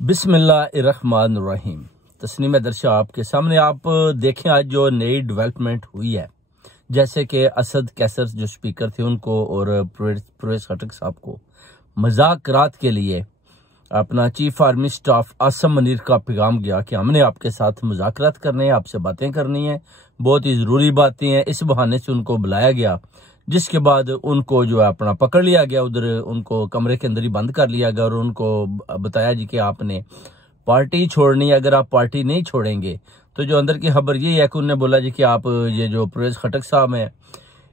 बिस्मिल्लाहिर्रहमानिर्रहीम। तस्नीम दर्शा आपके सामने। आप देखें आज जो नई डेवलपमेंट हुई है, जैसे कि असद कैसर जो स्पीकर थे उनको और परवेज खटक साहब को मजाकरात के लिए अपना chief army staff Asim Munir का पैगाम गया कि हमने आपके साथ मुजाकरात करने हैं, आपसे बातें करनी है, बहुत ही ज़रूरी बातें हैं। इस बहाने से उनको बुलाया गया, जिसके बाद उनको जो है अपना पकड़ लिया गया, उधर उनको कमरे के अंदर ही बंद कर लिया गया और उनको बताया जी कि आपने पार्टी छोड़नी है। अगर आप पार्टी नहीं छोड़ेंगे तो जो अंदर की खबर ये है कि उन्होंने बोला जी कि आप ये जो परवेज खटक साहब हैं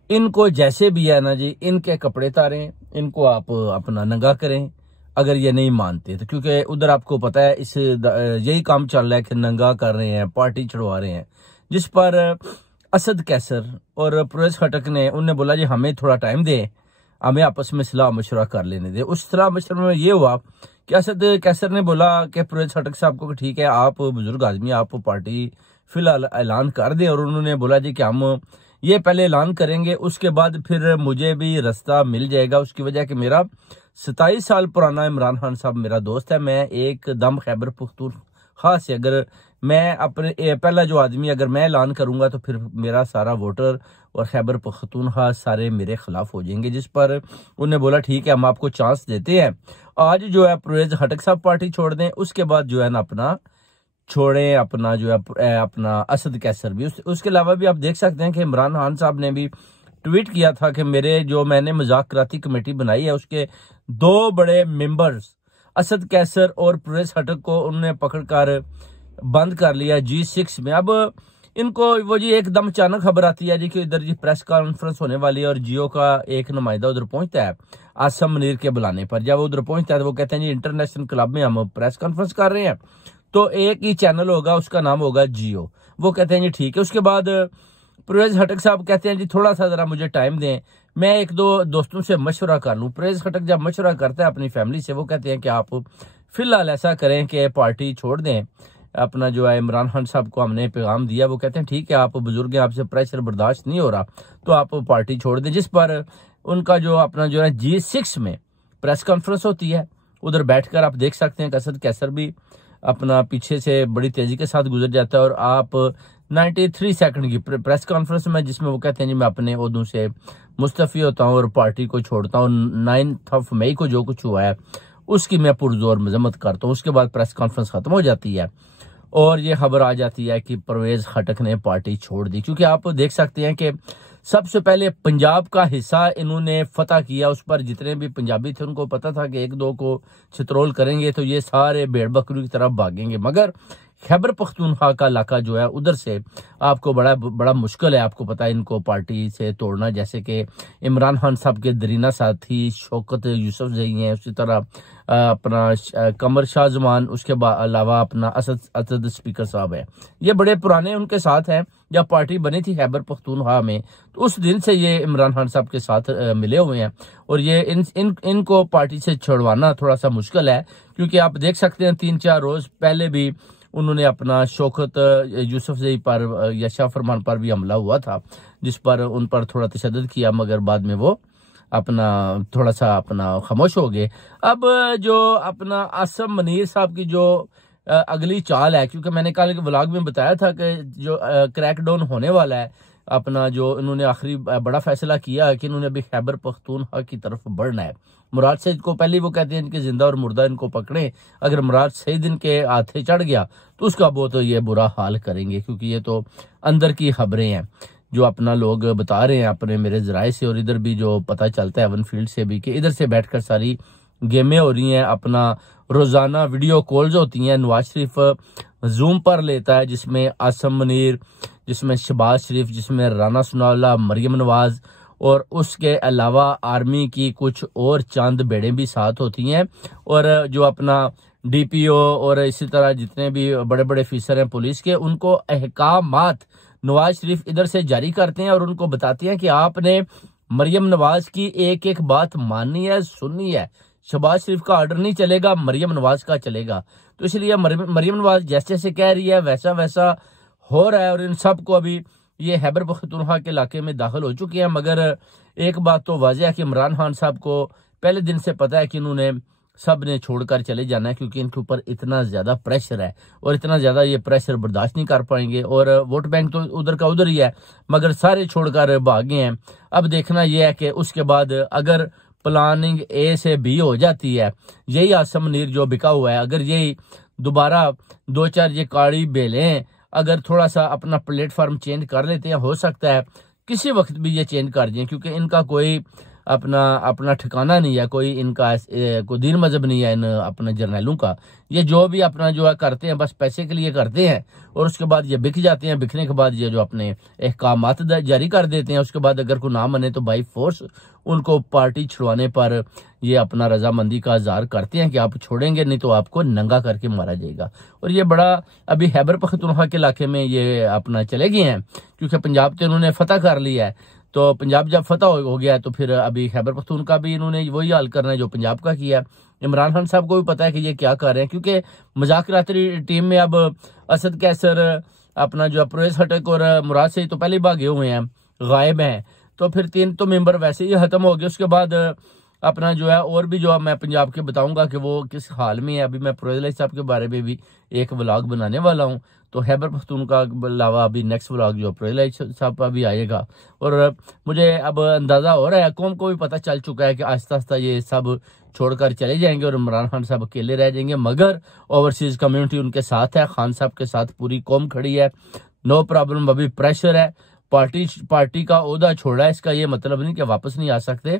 इनको जैसे भी है ना जी, इनके कपड़े तारें, इनको आप अपना नंगा करें अगर ये नहीं मानते तो। क्योंकि उधर आपको पता है इस यही काम चल रहा है कि नंगा कर रहे हैं, पार्टी छुड़वा रहे हैं, जिस पर असद कैसर और परवेज खटक ने उनने बोला जी हमें थोड़ा टाइम दें, हमें आपस में सलाह मशवरा कर लेने दे। उस तरह मशवरे में ये हुआ कि असद कैसर ने बोला कि परवेज खटक साहब को ठीक है, आप बुजुर्ग आदमी, आप पार्टी फिलहाल ऐलान कर दें। और उन्होंने बोला जी कि हम ये पहले ऐलान करेंगे, उसके बाद फिर मुझे भी रास्ता मिल जाएगा। उसकी वजह कि मेरा 27 साल पुराना इमरान खान साहब मेरा दोस्त है। मैं एकदम खैबर पख्तूनख्वा से, अगर मैं अपने पहला जो आदमी अगर मैं ऐलान करूंगा तो फिर मेरा सारा वोटर और खैबर पख्तूनख्वा सारे मेरे खिलाफ हो जाएंगे। जिस पर उन्होंने बोला ठीक है, हम आपको चांस देते हैं, आज जो है परवेज खटक साहब पार्टी छोड़ दें, उसके बाद जो है ना अपना छोड़ें अपना जो है अपना असद कैसर भी। उसके अलावा भी आप देख सकते हैं कि इमरान खान साहब ने भी ट्वीट किया था कि मैंने मुज़ाकराती कमेटी बनाई है, उसके 2 बड़े मेंबर्स असद कैसर और परवेज खटक को उन्होंने पकड़कर बंद कर लिया G6 में। अब इनको वो जी एकदम अचानक खबर आती है जी कि इधर जी प्रेस कॉन्फ्रेंस होने वाली है और जियो का एक नुमाइंदा उधर पहुंचता है आसम मुनीर के बुलाने पर। जब वो उधर पहुंचता है तो वो कहते हैं जी इंटरनेशनल क्लब में हम प्रेस कॉन्फ्रेंस कर रहे हैं, तो एक ही चैनल होगा, उसका नाम होगा जियो। वो कहते हैं जी ठीक है। उसके बाद परवेज खटक साहब कहते हैं जी थोड़ा सा जरा मुझे टाइम दें, मैं 1-2 दोस्तों से मशवरा कर लूं। परवेज खटक जब मशवरा करता है अपनी फैमिली से, वो कहते हैं कि आप फिलहाल ऐसा करें कि पार्टी छोड़ दें, अपना जो है इमरान खान साहब को हमने पैगाम दिया। वो कहते हैं ठीक है, आप बुजुर्ग हैं, आपसे प्रेशर बर्दाश्त नहीं हो रहा तो आप पार्टी छोड़ दें। जिस पर उनका जो अपना जो है G6 में प्रेस कॉन्फ्रेंस होती है, उधर बैठकर आप देख सकते हैं कि असद कैसर भी अपना पीछे से बड़ी तेजी के साथ गुजर जाता है और आप 93 सेकंड की प्रेस कॉन्फ्रेंस में, जिसमें वो कहते हैं जी मैं अपने ओहदों से मुस्तफ़ी होता हूँ और पार्टी को छोड़ता हूँ, 9 मई को जो कुछ हुआ है उसकी मैं पुरजोर मजम्मत करता हूँ। उसके बाद प्रेस कॉन्फ्रेंस खत्म हो जाती है और ये खबर आ जाती है कि परवेज खटक ने पार्टी छोड़ दी। क्योंकि आप देख सकते हैं कि सबसे पहले पंजाब का हिस्सा इन्होंने फतह किया, उस पर जितने भी पंजाबी थे उनको पता था कि 1-2 को छितरोल करेंगे तो ये सारे भेड़ बकरी की तरफ भागेंगे। मगर खैबर पख्तूनख्वा का इलाका जो है उधर से आपको बड़ा मुश्किल है, आपको पता है इनको पार्टी से तोड़ना। जैसे कि इमरान खान साहब के दरीना साथी शौकत यूसुफजई हैं, उसी तरह अपना कमर शाह जमान, उसके अलावा अपना असद स्पीकर साहब है, ये बड़े पुराने उनके साथ हैं। जब पार्टी बनी थी खैबर पख्तूनख्वा में तो उस दिन से ये इमरान खान साहब के साथ मिले हुए हैं और ये इनको पार्टी से छुड़वाना थोड़ा सा मुश्किल है। क्योंकि आप देख सकते हैं 3-4 रोज पहले भी उन्होंने अपना शौकत यूसुफजई पर या शाह फरमान पर भी हमला हुआ था, जिस पर उन पर थोड़ा तशद्दुद किया, मगर बाद में वो अपना थोड़ा सा अपना खामोश हो गए। अब जो अपना आसम मुनीर साहब की जो अगली चाल है, क्योंकि मैंने कल व्लॉग में बताया था कि जो क्रैकडाउन होने वाला है, अपना जो इन्होंने आखिरी बड़ा फैसला किया है कि इन्होंने अभी खैबर पख्तूनख्वा की तरफ बढ़ना है। मुराद सईद को पहले वो कहते हैं इनके जिंदा और मुर्दा इनको पकड़े, अगर मुराद सईद इनके हाथे चढ़ गया तो उसका बहुत ये बुरा हाल करेंगे। क्योंकि ये तो अंदर की खबरें हैं जो अपना लोग बता रहे हैं अपने मेरे जराए से, और इधर भी जो पता चलता है एवनफील्ड से भी कि इधर से बैठकर सारी गेमें हो रही हैं, अपना रोजाना वीडियो कॉल्स होती हैं। नवाज शरीफ जूम पर लेता है, जिसमें आसम मुनीर, जिसमें शहबाज शरीफ, जिसमें राना सनाउल्लाह, मरियम नवाज और उसके अलावा आर्मी की कुछ और चंद बेड़ें भी साथ होती हैं। और जो अपना DPO और इसी तरह जितने भी बड़े बड़े अफसर हैं पुलिस के, उनको अहकामात नवाज शरीफ इधर से जारी करते हैं और उनको बताते हैं कि आपने मरियम नवाज की एक एक बात माननी है, सुननी है। शहबाज शरीफ का ऑर्डर नहीं चलेगा, मरियम नवाज का चलेगा। तो इसलिए मरियम नवाज जैसे जैसे कह रही है वैसा वैसा हो रहा है। और इन सब को अभी ये खैबर पख्तूनख्वा के इलाके में दाखिल हो चुके हैं। मगर एक बात तो वाज़ेह है कि इमरान खान साहब को पहले दिन से पता है कि इन्होंने सब ने छोड़कर चले जाना है, क्योंकि इनके ऊपर इतना ज्यादा प्रेशर है और इतना ज्यादा ये प्रेशर बर्दाश्त नहीं कर पाएंगे। और वोट बैंक तो उधर का उधर ही है, मगर सारे छोड़कर भागे हैं। अब देखना यह है कि उसके बाद अगर प्लानिंग ए से बी हो जाती है, यही आसम मुनीर जो बिका हुआ है, अगर यही दोबारा 2-4 ये काली बेलें अगर थोड़ा सा अपना प्लेटफॉर्म चेंज कर लेते हैं, हो सकता है किसी वक्त भी ये चेंज कर दें, क्योंकि इनका कोई अपना ठिकाना नहीं है, कोई इनका कोई दीन मजहब नहीं है इन अपने जर्नैलों का। ये जो भी अपना जो है करते हैं बस पैसे के लिए करते हैं, और उसके बाद ये बिक जाते हैं। बिकने के बाद ये जो अपने अहकामात जारी कर देते हैं, उसके बाद अगर कोई ना माने तो बाई फोर्स उनको पार्टी छुड़वाने पर ये अपना रजामंदी का इजहार करते हैं कि आप छोड़ेंगे नहीं तो आपको नंगा करके मारा जाएगा। और ये बड़ा अभी खैबर पख्तूनख्वा के इलाके में ये अपना चले गए हैं, क्योंकि पंजाब तो इन्होंने फतह कर लिया है। तो पंजाब जब फतह हो गया तो फिर अभी खैबर पख्तूनख्वा भी इन्होंने वही हाल करना है जो पंजाब का किया। इमरान खान साहब को भी पता है कि ये क्या कर रहे हैं, क्योंकि मुज़ाकराती टीम में अब असद कैसर, अपना जो परवेज खटक और मुराद सईद तो पहले भागे हुए हैं, गायब हैं। तो फिर 3 तो मेंबर वैसे ही खत्म हो गए। उसके बाद अपना जो है और भी जो मैं पंजाब के बताऊंगा कि वो किस हाल में है। अभी मैं परवेज साहब के बारे में भी एक व्लॉग बनाने वाला हूँ, तो खैबर पख्तूनख्वा के अलावा अभी नेक्स्ट व्लॉग जो परवेज साहब का भी आएगा। और मुझे अब अंदाजा हो रहा है, कौम को भी पता चल चुका है कि आहिस्ता आहिस्ता ये सब छोड़कर चले जाएंगे और इमरान खान साहब अकेले रह जाएंगे। मगर ओवरसीज कम्युनिटी उनके साथ है, खान साहब के साथ पूरी कौम खड़ी है, नो प्रॉब्लम। अभी प्रेशर है, पार्टी का ओहदा छोड़ा है, इसका ये मतलब नहीं कि वापस नहीं आ सकते।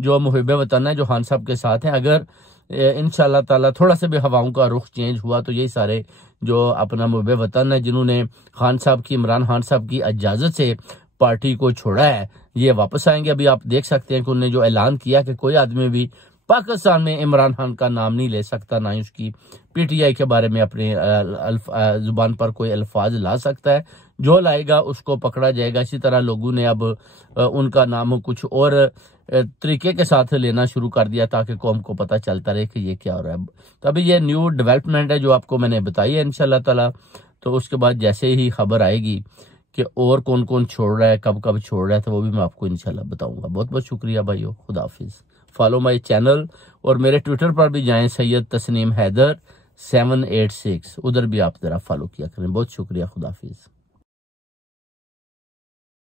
जो मुहिब्बे वतन है, जो खान साहब के साथ हैं, अगर इंशाअल्लाह ताला थोड़ा सा भी हवाओं का रुख चेंज हुआ तो यही सारे जो अपना मुहिब्बे वतन है, जिन्होंने खान साहब की, इमरान खान साहब की इजाजत से पार्टी को छोड़ा है, ये वापस आएंगे। अभी आप देख सकते हैं कि उन्होंने जो ऐलान किया कि कोई आदमी भी पाकिस्तान में इमरान खान का नाम नहीं ले सकता, ना ही उसकी पीटीआई के बारे में अपने जुबान पर कोई अल्फाज ला सकता है। जो लाएगा उसको पकड़ा जाएगा। इसी तरह लोगों ने अब उनका नाम कुछ और तरीके के साथ लेना शुरू कर दिया, ताकि कौम को पता चलता रहे कि ये क्या हो रहा है। तो अभी ये न्यू डेवलपमेंट है जो आपको मैंने बताई है इंशाल्लाह ताला। तो उसके बाद जैसे ही खबर आएगी कि और कौन कौन छोड़ रहा है, कब कब छोड़ रहा है, तो वो भी मैं आपको इंशाल्लाह बताऊंगा। बहुत बहुत शुक्रिया भाइयों, खुदा हाफिज। फॉलो माई चैनल और मेरे ट्विटर पर भी जाएं, सैयद तस्नीम हैदर 786, उधर भी आप जरा फॉलो किया करें। बहुत शुक्रिया, खुदा हाफिज।